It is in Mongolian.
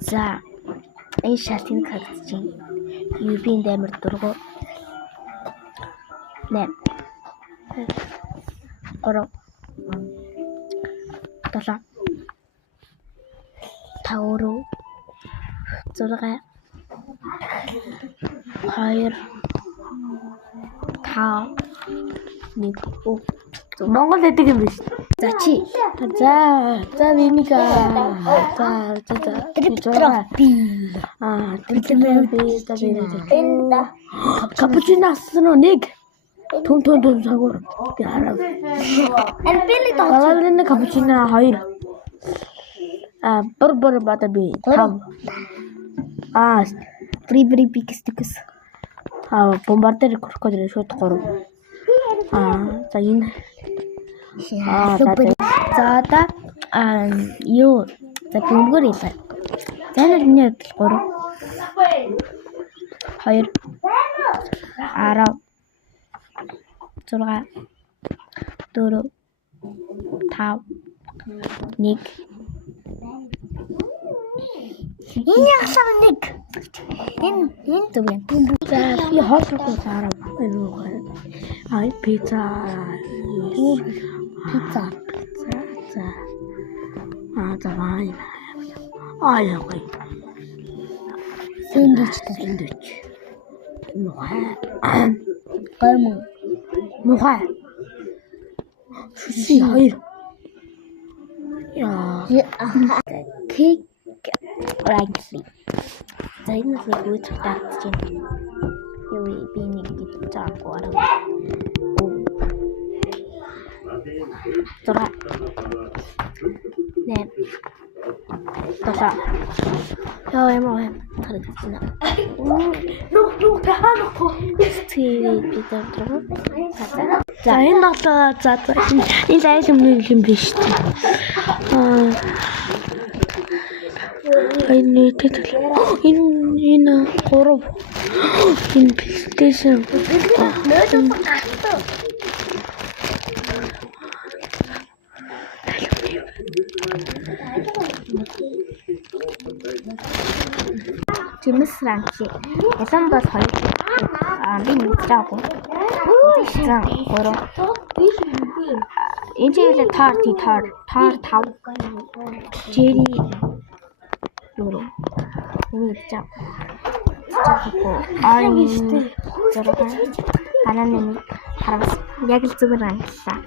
За энэ шалтгаан харагдаж байна. UV-ийн даймар дургу 8 3 7 5 6 2 5 1 Монгол эдэг юм биш. За чи. За вимика. Би. Капучино асуусан уу нэг? Түн цагуур. Би харав. Энэ били доо. Галалны капучино 2. Бор бата би 5. Бри пикстикс. Бомбардер крокодил шууд 3. За энэ. За да юу за бөмбөр илээ. За энэ 3 2 10 6 4 5 1 Энэ яхшаа нэг. Энэ зүг юм. За би хоолсохгүй цаараа байна. Ай пицца. За. За вай. Ой. Сэндвич. Мухай. Шүси 2. Кек рагли. За энэ нэг үеч таацж байна. Юу би нэг гэж заагүй арга. Тора. Нэм. Тора. Яа юм. Харагдана. Нүх таахгүй. Питер троо. За энэ багтаа за энэ лайл юм биш үү? Энэ 3 энэ PlayStation Жимс ранч. Ясан бол 2. Би нэг жаагүй. За 3. Энэ жийлээ таар 5. Жери 4. Энийг жаагүй. Анаа нэг хараас яг л зүгээр англаа.